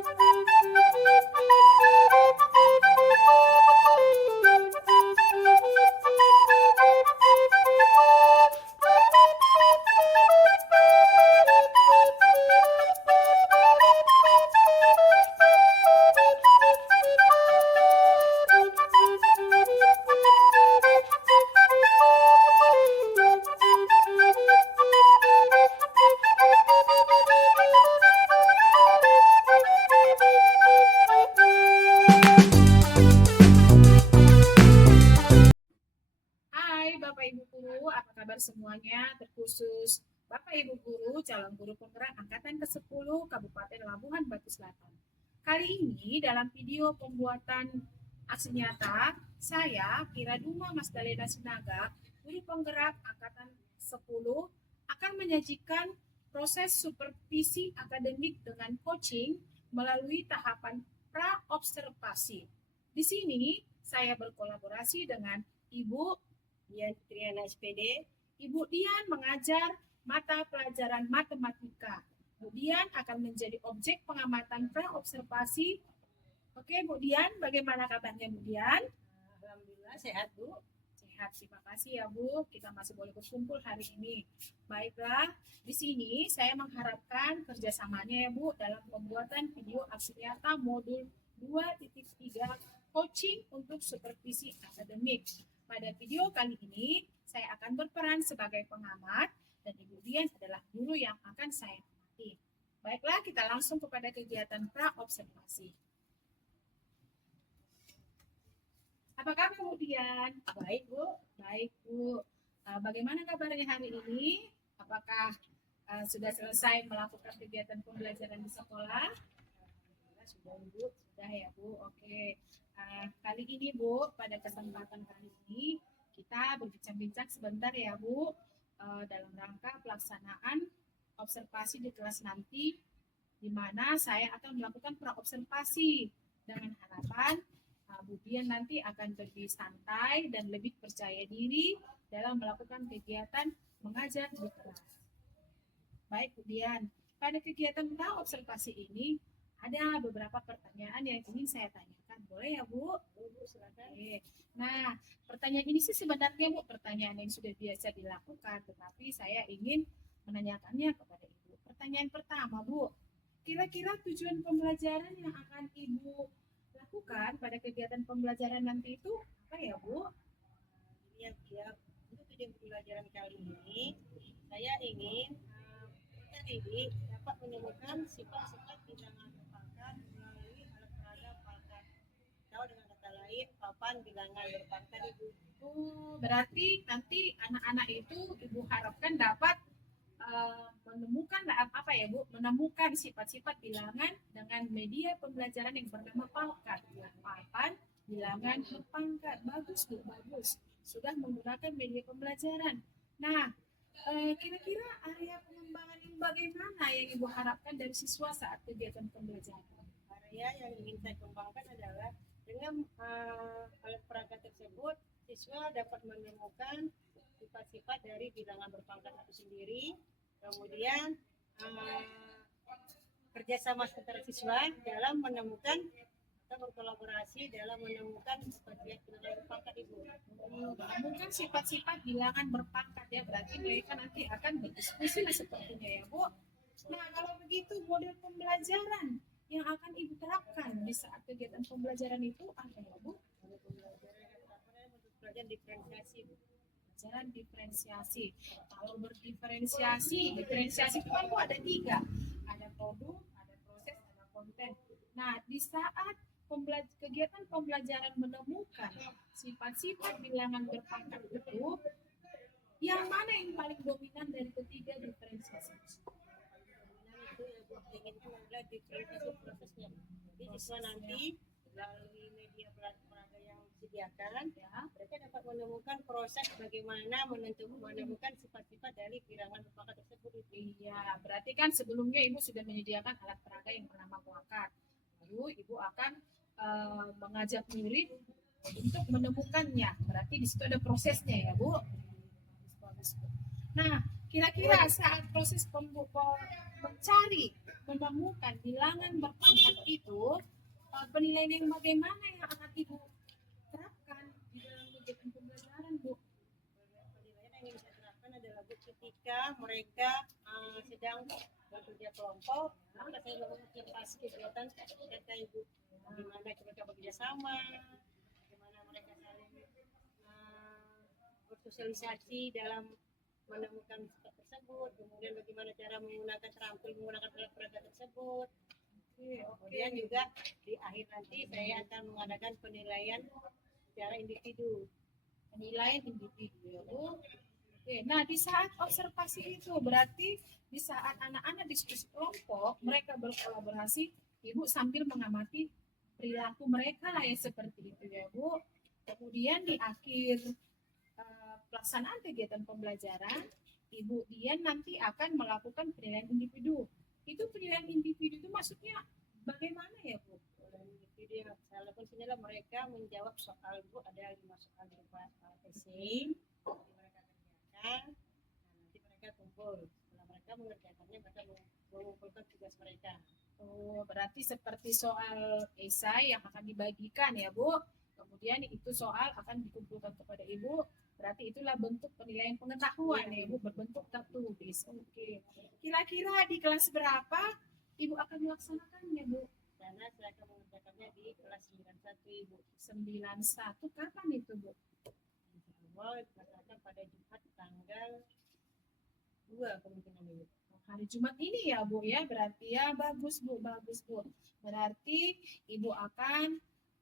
Hai Bapak Ibu Guru, apa kabar semuanya? Terkhusus Bapak Ibu Guru, calon guru penggerak angkatan ke-10 Kabupaten Labuhan Batu Selatan. Kali ini dalam video pembuatan aksi nyata, saya Kiraduma Masdalena Sinaga, guru penggerak angkatan 10, akan menyajikan proses supervisi akademik dengan coaching melalui tahapan pra-observasi. Di sini saya berkolaborasi dengan Ibu Dian Triana SPD. Ibu Dian mengajar mata pelajaran matematika. Kemudian akan menjadi objek pengamatan pra-observasi. Oke, Bu Dian, bagaimana kabarnya Bu Dian? Alhamdulillah sehat, Bu. Sehat, terima kasih ya Bu. Kita masih boleh berkumpul hari ini. Baiklah, di sini saya mengharapkan kerjasamanya ya Bu dalam pembuatan video aksi nyata modul 2.3 coaching untuk supervisi akademik. Pada video kali ini, saya akan berperan sebagai pengamat dan Ibu Dian adalah guru yang akan saya amati. Baiklah, kita langsung kepada kegiatan pra-observasi. Apa kabar Bu Dian? Baik, Bu. Baik Bu. Bagaimana kabarnya hari ini? Apakah sudah selesai melakukan kegiatan pembelajaran di sekolah? Sudah, Bu. Sudah ya Bu. Oke. Kali ini Bu, pada kesempatan kali ini kita berbincang-bincang sebentar ya Bu dalam rangka pelaksanaan observasi di kelas nanti, di mana saya akan melakukan pra-observasi dengan harapan Bu Dian nanti akan lebih santai dan lebih percaya diri dalam melakukan kegiatan mengajar di kelas. Baik Bu Dian, pada kegiatan pra-observasi ini ada beberapa pertanyaan yang ingin saya tanyakan. Boleh ya Bu? Bu, silakan. Oke. Nah, pertanyaan ini sih sebenarnya Bu, pertanyaan yang sudah biasa dilakukan, tetapi saya ingin menanyakannya kepada Ibu. Pertanyaan pertama Bu, kira-kira tujuan pembelajaran yang akan Ibu lakukan pada kegiatan pembelajaran nanti itu apa ya Bu? Ya, untuk tujuan pembelajaran kali ini, saya ingin kita ini dapat menemukan sifat-sifat bilangan berpangkat melalui alat peraga pangkat. Atau dengan kata lain, papan bilangan berpangkat, Ibu. Berarti nanti anak-anak itu Ibu harapkan dapat menemukan apa ya Bu? Menemukan sifat-sifat bilangan dengan media pembelajaran yang bernama pangkat. Papan bilangan berpangkat. Bagus Bu, bagus. Sudah menggunakan media pembelajaran. Nah, kira-kira area pengembangan yang bagaimana yang Ibu harapkan dari siswa saat kegiatan pembelajaran? Area yang ingin saya kembangkan adalah dengan alat peraga tersebut, siswa dapat menemukan sifat-sifat dari bilangan berpangkat itu sendiri. Kemudian kerjasama antara siswa dalam menemukan atau berkolaborasi dalam menemukan sifat-sifat bilangan berpangkat, Ibu. Menemukan sifat-sifat bilangan berpangkat ya, berarti mereka nanti akan berdiskusi sepertinya ya Bu. Nah, kalau begitu model pembelajaran yang akan Ibu terapkan di saat kegiatan pembelajaran itu apa ya Bu? Pelajaran diferensiasi, Bu. Pelajaran diferensiasi. Kalau berdiferensiasi, diferensiasi itu kan Bu ada 3. Ada produk, ada proses, ada konten. Nah, di saat kegiatan pembelajaran menemukan sifat-sifat bilangan berpangkat itu, yang mana yang paling dominan dari ketiga diferensiasi? Adalah diferensiasi prosesnya. Jadi siswa nanti melalui media peraga yang disediakan, ya, mereka dapat menemukan proses bagaimana menemukan sifat-sifat dari bilangan berpangkat tersebut. Iya, berarti kan sebelumnya Ibu sudah menyediakan alat peraga yang bernama plakat. Lalu Ibu akan mengajak murid untuk menemukannya. Berarti di situ ada prosesnya ya Bu. Nah, kira-kira saat proses mencari menemukan bilangan berpangkat itu, penilaian yang bagaimana yang akan Ibu terapkan di dalam kegiatan pembelajaran, Bu? Penilaian yang bisa terapkan adalah Bu, ketika mereka sedang bekerja kelompok, maka saya mengobservasi kegiatan mereka Ibu, bagaimana mereka bekerja sama, bagaimana mereka saling bersosialisasi dalam menemukan sifat tersebut, kemudian bagaimana cara terampil menggunakan alat peraga tersebut. Kemudian juga di akhir nanti saya akan mengadakan penilaian secara individu. Penilaian individu ya Bu. Oke, nah di saat observasi itu berarti di saat anak-anak diskusi kelompok mereka berkolaborasi, Ibu sambil mengamati perilaku mereka lah ya seperti itu ya Bu. Kemudian di akhir pelaksanaan kegiatan pembelajaran, Ibu Dian nanti akan melakukan penilaian individu. Itu penilaian individu itu maksudnya bagaimana ya Bu? Individu yang saya lakukan sini adalah mereka menjawab soal Bu, ada 5 soal berupa essay yang mereka kerjakan. Nanti mereka kumpul. Setelah mereka mengerjakannya, mereka mengumpulkan tugas mereka. Oh, berarti seperti soal esai yang akan dibagikan ya Bu. Kemudian itu soal akan dikumpulkan kepada Ibu. Berarti itulah bentuk penilaian pengetahuan ya Bu, berbentuk tertulis. Oke. Kira-kira di kelas berapa Ibu akan melaksanakannya Bu? Karena saya akan mengerjakannya di kelas 91 Ibu. 91 kapan itu Bu? Awal dilaksanakan pada Jumat tanggal 2 kemungkinan Ibu. Hari Jumat ini ya Bu ya, berarti ya bagus Bu, bagus Bu. Berarti Ibu akan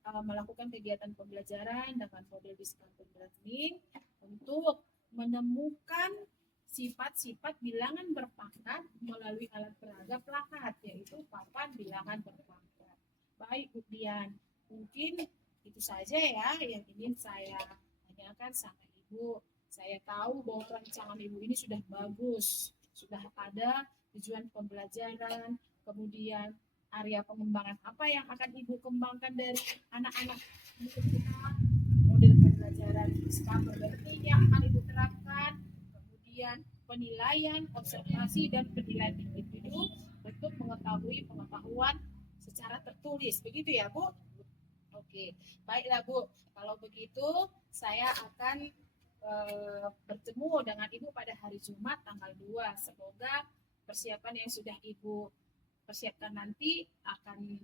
melakukan kegiatan pembelajaran dengan model discounted learning untuk menemukan sifat-sifat bilangan berpangkat melalui alat peraga plakat, yaitu papan bilangan berpangkat. Baik Bu Dian, mungkin itu saja ya yang ingin saya tanyakan sama Ibu. Saya tahu bahwa rancangan Ibu ini sudah bagus, sudah ada tujuan pembelajaran, kemudian area pengembangan apa yang akan Ibu kembangkan dari anak-anak kita, model pembelajaran discover learning yang akan Ibu terapkan, kemudian penilaian, observasi, dan penilaian individu untuk mengetahui pengetahuan secara tertulis. Begitu ya Bu? Oke, baiklah Bu. Kalau begitu saya akan bertemu dengan Ibu pada hari Jumat tanggal 2. Semoga persiapan yang sudah Ibu persiapkan nanti akan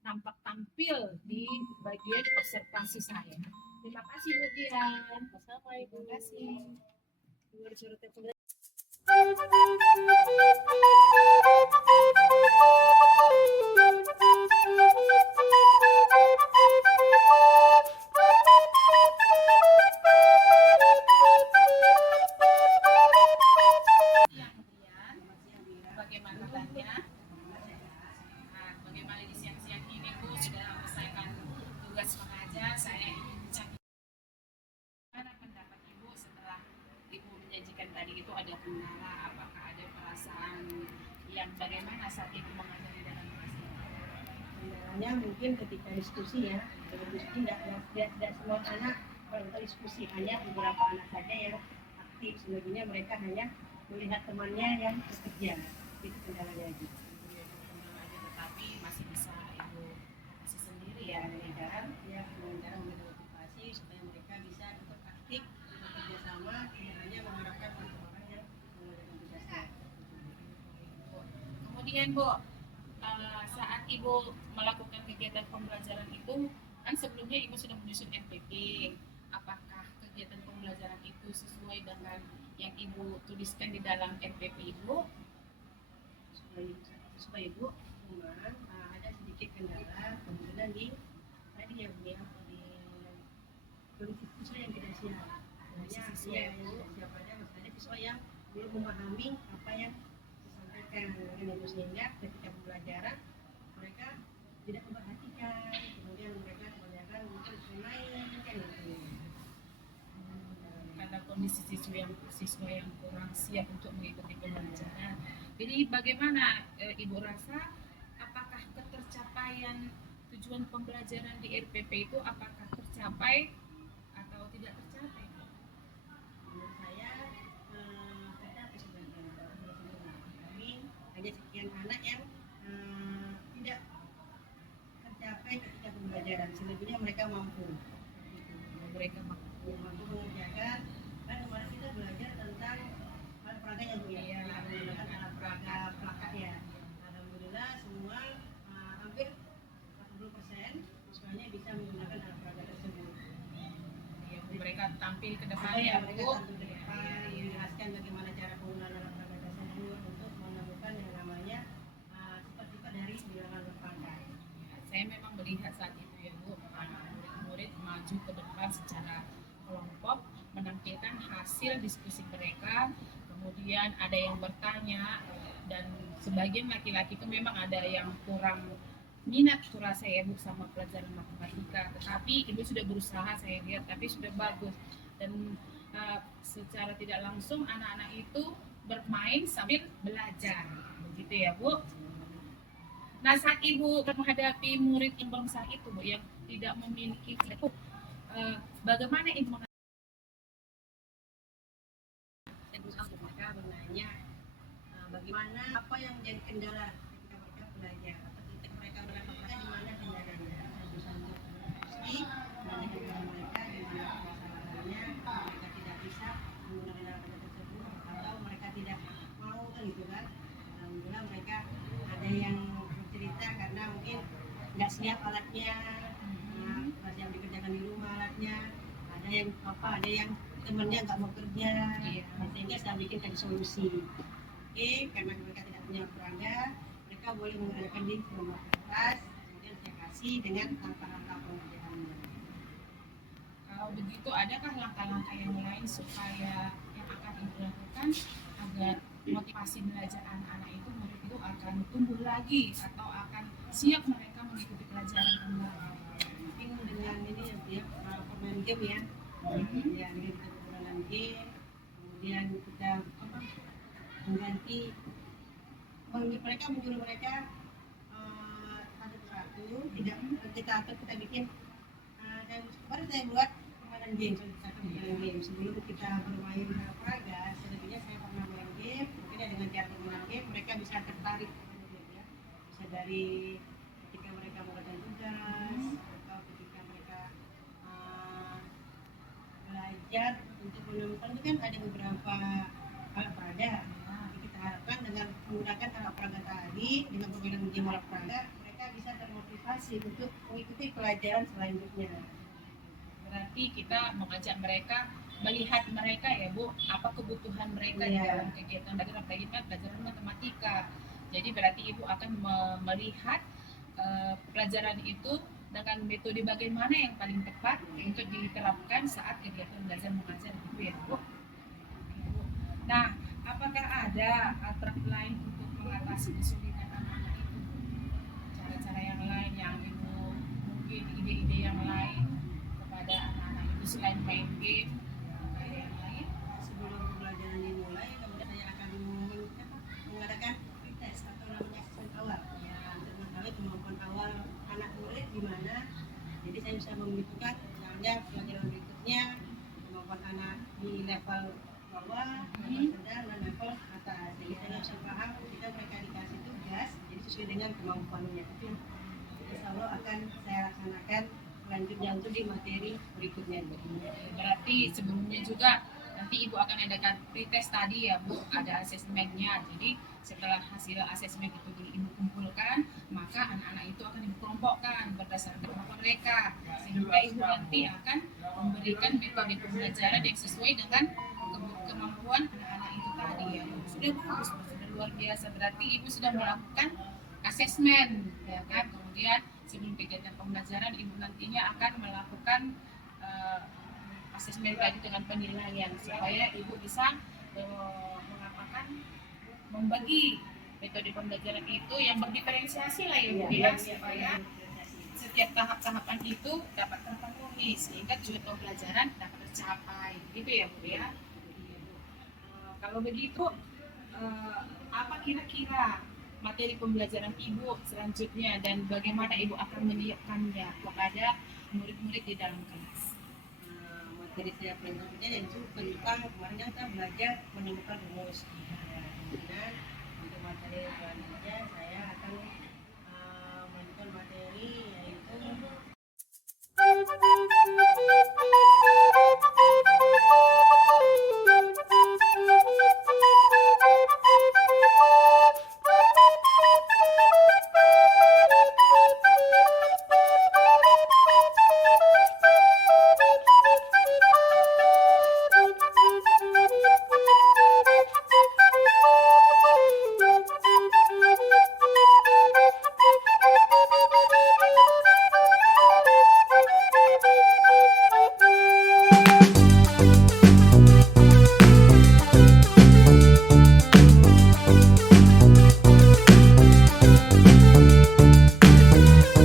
nampak tampil di bagian observasi saya. Terima kasih Bu Dian. Sama Ibu. Terima kasih. Bagaimana tanya? Nah, bagaimana di siang-siang ini Bu sudah menyelesaikan tugas mengajar? Saya ingin mencari mana pendapat Ibu setelah Ibu menyajikan tadi itu ada kendala, apakah ada perasaan yang bagaimana saat Ibu mengajari dalam kelas ini? Kendalanya mungkin ketika diskusi ya, diskusi tidak semua anak kalau diskusi, hanya beberapa anak saja yang aktif, selebihnya mereka hanya melihat temannya yang bekerja. Itu kendalanya aja. Tetapi masih bisa Ibu masih sendiri ya Dengan cara memotivasi supaya mereka bisa tetap aktif, bekerja sama, tidak hanya mengharapkan orang yang mengerjakan tugasnya. Kemudian Bu, saat Ibu melakukan kegiatan pembelajaran itu, kan sebelumnya Ibu sudah menyusun NPP. Apakah kegiatan pembelajaran itu sesuai dengan yang Ibu tuliskan di dalam NPP Ibu? Supaya Bu, cuman ada sedikit kendala kemudian di tadi yang di kondisi siswa yang tidak siap. Hanya yang siap aja maksudnya siswa yang belum memahami apa yang disampaikan itu, sehingga ketika pembelajaran mereka tidak memperhatikan, kemudian mereka kebanyakan mungkin main kan gitu. Karena kondisi siswa yang kurang siap untuk mengikuti pembelajaran. Jadi bagaimana Ibu rasa, apakah ketercapaian tujuan pembelajaran di RPP itu apakah tercapai atau tidak tercapai? Menurut saya tercapai sebenarnya. Kami hanya sekian anak yang tampil ke depan supaya ya mereka Bu. tampil ke depan, menjelaskan bagaimana cara penggunaan alat peraga tersebut untuk menemukan yang namanya sifat-sifat dari bilangan berpangkat. Saya memang melihat saat itu ya Bu, murid-murid maju ke depan secara kelompok menampilkan hasil diskusi mereka, kemudian ada yang bertanya, dan sebagian laki-laki itu memang ada yang kurang minat kurasa ya Bu sama pelajaran matematika, tetapi ibu sudah berusaha saya lihat, tapi sudah bagus. Dan secara tidak langsung anak-anak itu bermain sambil belajar, begitu ya Bu. Nah, saat ibu menghadapi murid yang berusaha itu Bu, yang tidak memiliki itu, bagaimana ibu Saya berusaha untuk mereka bertanya bagaimana apa yang menjadi kendala ketika mereka belajar atau ketika mereka melakukan di mana kendalanya. Saya berusaha untuk diskusi menanyakan kepada mereka di mana permasalahannya, mereka tidak bisa menggunakan alat tersebut atau mereka tidak mau kan gitu kan. Alhamdulillah mereka ada yang bercerita karena mungkin nggak siap alatnya, masih yang dikerjakan di rumah alatnya, ada yang ada yang temannya nggak mau kerja, sehingga saya bikinkan solusi. Karena mereka tidak punya peraga, mereka boleh menggunakan di rumah kertas, kemudian saya kasih dengan langkah-langkah pengerjaannya. Kalau begitu, adakah langkah-langkah yang lain supaya yang akan ibu lakukan agar motivasi belajar anak-anak itu, murid itu akan tumbuh lagi atau akan siap mereka mengikuti pelajaran kembali? Mungkin dengan ini ya permain game ya, ya dengan kita permainan game, kemudian kita mengganti mereka menyuruh mereka satu persatu, tidak kita atur, kita bikin dan baru saya buat permainan game, satu permainan game sebelum kita bermain peraga. Selebihnya saya pernah main game, mungkin dengan cara permainan game mereka bisa tertarik ya. Bisa dari ketika mereka mengerjakan tugas atau ketika mereka belajar untuk menemukan, itu kan ada beberapa alat peraga. Kita harapkan dengan menggunakan alat peraga tadi, dengan permainan game alat peraga, mereka bisa termotivasi untuk mengikuti pelajaran selanjutnya. Berarti kita mengajak mereka, melihat mereka ya Bu, apa kebutuhan mereka di dalam kegiatan belajar, apalagi pelajaran matematika. Jadi berarti ibu akan melihat pelajaran itu dengan metode bagaimana yang paling tepat untuk diterapkan saat kegiatan belajar mengajar gitu ya Bu. Nah, apakah ada alternatif lain untuk mengatasi kesulitan anak-anak itu? Cara-cara yang lain yang ibu, mungkin ide-ide yang lain kepada anak-anak itu selain main game, ada yang lain? Sebelum pembelajaran dimulai, kemudian saya akan mengadakan pretest atau namanya assessment awal. Ya, untuk mengetahui kemampuan awal anak murid di mana. Jadi saya bisa menentukan misalnya pelajaran berikutnya kemampuan anak di level bawah, level sedang, dan level atas. Jadi saya bisa paham ketika mereka dikasih tugas, jadi sesuai dengan kemampuannya. Insya Allah akan saya laksanakan selanjutnya untuk di materi berikutnya. Berarti sebelumnya juga nanti ibu akan adakan pretest tadi ya Bu, ada asesmennya. Jadi setelah hasil asesmen itu ibu kumpulkan, maka anak-anak itu akan ibu kelompokkan berdasarkan kemampuan mereka, sehingga ibu nanti akan memberikan metode pembelajaran yang sesuai dengan kemampuan anak-anak itu tadi ya. Sudah bagus, sudah luar biasa. Berarti ibu sudah melakukan asesmen ya kan. Kemudian sebelum kegiatan pembelajaran ibu nantinya akan melakukan asesmen tadi dengan penilaian supaya ibu bisa membagi metode pembelajaran itu yang berdiferensiasi lah ya Bu ya, supaya setiap tahap-tahapan itu dapat terpenuhi sehingga tujuan pembelajaran dapat tercapai gitu ya Bu ya. Kalau begitu apa kira-kira materi pembelajaran ibu selanjutnya dan bagaimana ibu akan menyiapkannya kepada murid-murid di dalam kelas? Materi saya selanjutnya yaitu tentang kemarin kita belajar menemukan rumus. Kemudian untuk materi selanjutnya saya akan